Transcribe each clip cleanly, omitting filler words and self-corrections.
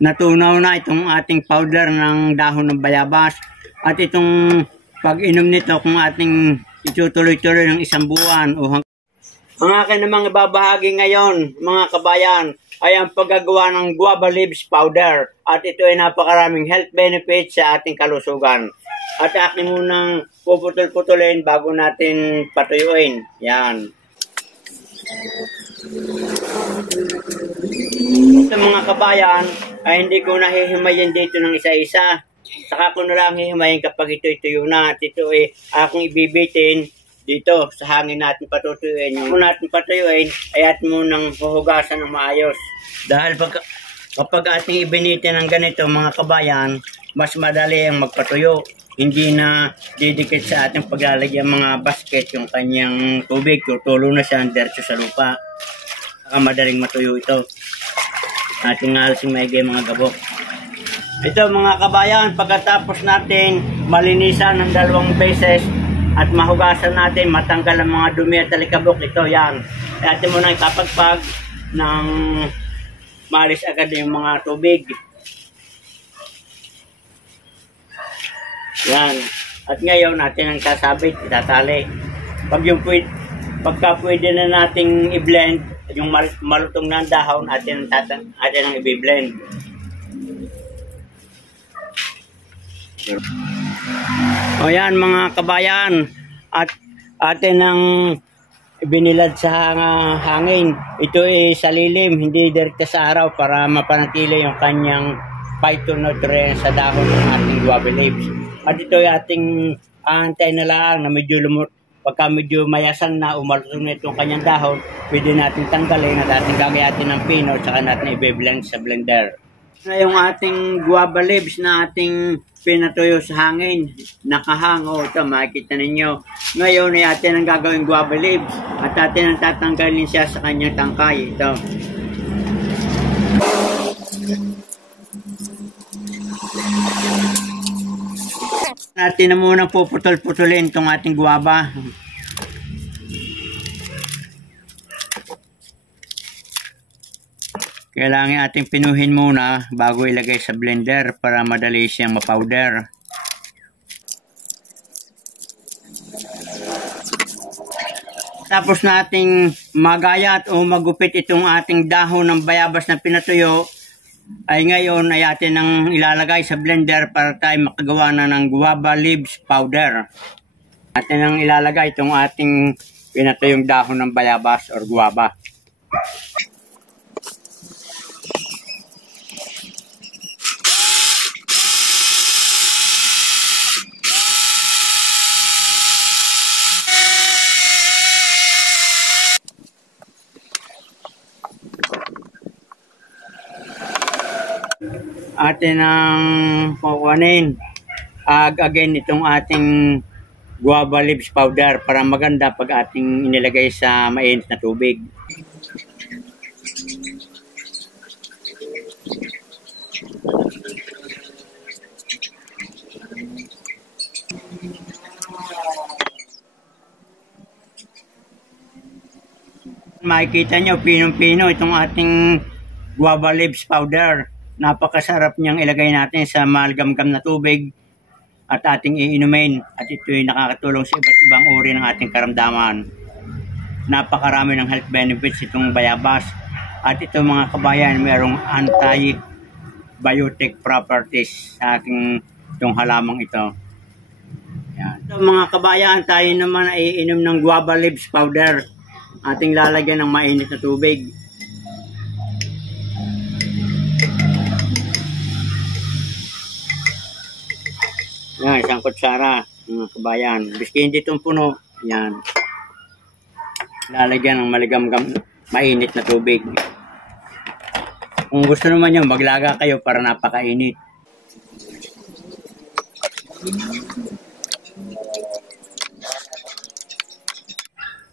Natunaw na itong ating powder ng dahon ng bayabas. At itong pag-inom nito kung ating itutuloy-tuloy ng 1 buwan o ang akin namang ibabahagi ngayon, mga kabayan, ay ang paggagawa ng guava leaves powder. At ito ay napakaraming health benefits sa ating kalusugan. At akin munang puputol-putulin bago natin patuyuin. Yan. Ito mga kabayan, ay hindi ko nahihimayin dito ng isa-isa. Saka ko na lang hihimayin kapag ito'y tuyo na. At ito ay aking ibibitin dito sa hangin natin patutuyuin. Yung natin patuyuin ay atin munang huhugasan ng maayos. Dahil kapag ating ibinitin ng ganito mga kabayan, mas madali ang magpatuyo. Hindi na didikit sa ating paglalagyan mga basket yung kanyang tubig. Tutulo na siya diretso sa lupa. Saka madaling matuyo ito. Ating alasing maigay mga gabok. Ito mga kabayan, pagkatapos natin malinisan ng 2 beses at mahugasan natin, matanggal ang mga dumi at alikabok, ito yan. Atin mo nang kapagpag ng malis agad yung mga tubig. Yan. At ngayon natin ang sasabit, itatali. Pagka pwede na nating i-blend, yung malutong na dahon, atin ang i-blend. O yan mga kabayan, at atin ang binilad sa hangin. Ito ay sa lilim, hindi direkta sa araw para mapanatili yung kanyang phytonutrients sa dahon ng ating guava leaves. At ito ay ating antay na lang na pagka medyo mayasan na umalutong na itong kanyang dahon, pwede natin tanggalin at ating gagayatin ng pino at saka natin i-blend sa blender. Na yung ating guava leaves na ating pinatuyo sa hangin, nakahango. Ito, makikita ninyo. Ngayon ay atin ang gagawin guava leaves at atin ang tatanggalin siya sa kanyang tangkay. Ito. Natin na muna puputol-putulin itong ating guava. Kailangan ating pinuhin muna bago ilagay sa blender para madali siyang ma-powder. Tapos nating magayat o magupit itong ating dahon ng bayabas na pinatuyo, ay ngayon ay atin ang ilalagay sa blender para tayo makagawa na ng guava leaves powder. Atin ang ilalagay itong ating pinatuyong dahon ng bayabas or guava. Atin ang kukuhanin again itong ating guava leaves powder para maganda pag ating inilagay sa mainit na tubig. Makikita nyo pinong-pino itong ating guava leaves powder. Napakasarap niyang ilagay natin sa malgamgam na tubig at ating iinumin. At ito ay nakakatulong sa iba't ibang uri ng ating karamdaman. Napakarami ng health benefits itong bayabas. At ito mga kabayan, mayroong antibiotic properties sa ating itong halamang ito. Yan. Ito mga kabayan, tayo naman ay iinom ng guava leaves powder. Ating lalagyan ng mainit na tubig. Yan, isang kutsara, mga kabayan. Biski hindi itong puno. Yan. Lalagyan ng maligamgam, mainit na tubig. Kung gusto naman nyo, maglaga kayo para napakainit.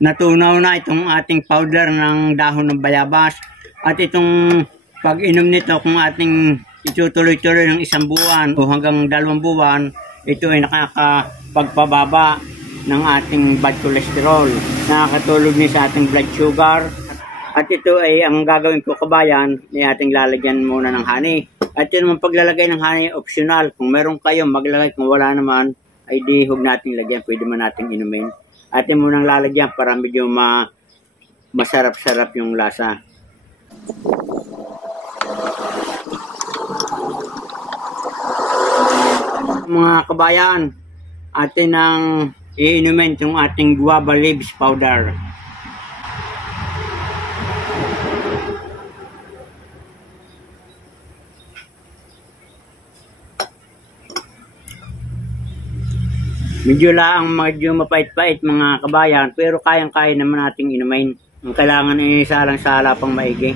Natunaw na itong ating powder ng dahon ng bayabas. At itong pag-inom nito kung ating itutuloy-tuloy ng 1 buwan o hanggang 2 buwan, ito ay nakakapagpababa ng ating bad cholesterol. Nakakatulog din sa ating blood sugar At ito ay ang gagawin ko kabayan, ay ating lalagyan muna ng honey. At yun naman paglalagay ng honey, optional. Kung meron kayo, maglagay. Kung wala naman, ay di huwag nating lagyan. Pwede man nating inumin. At yun munang lalagyan para medyo masarap-sarap yung lasa. Mga kabayan, atin ang iinumin yung ating guava leaves powder. Medyo mapait-pait mga kabayan, pero kayang-kaya naman nating inumin. Ang kailangan ay salang-sala pang maigi.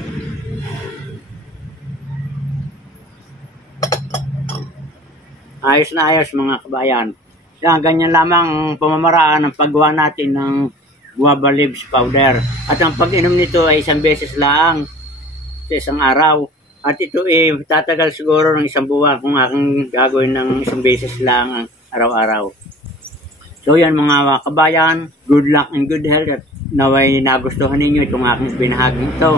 Ayos na ayos mga kabayan. Yan, ganyan lamang ang pamamaraan ng paggawa natin ng guava leaves powder. At ang pag-inom nito ay isang beses lang sa isang araw. At ito ay tatagal siguro ng isang buwan kung aking gagawin ng isang beses lang araw-araw. So yan mga kabayan, good luck and good health at naway nagustuhan ninyo itong aking binahagi ito.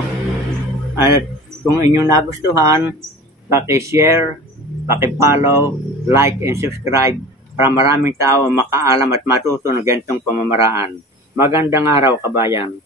At kung inyong nagustuhan, paki-share, paki-follow, like and subscribe para maraming tao makaalam at matuto ng ganitong pamamaraan. Magandang araw kabayan.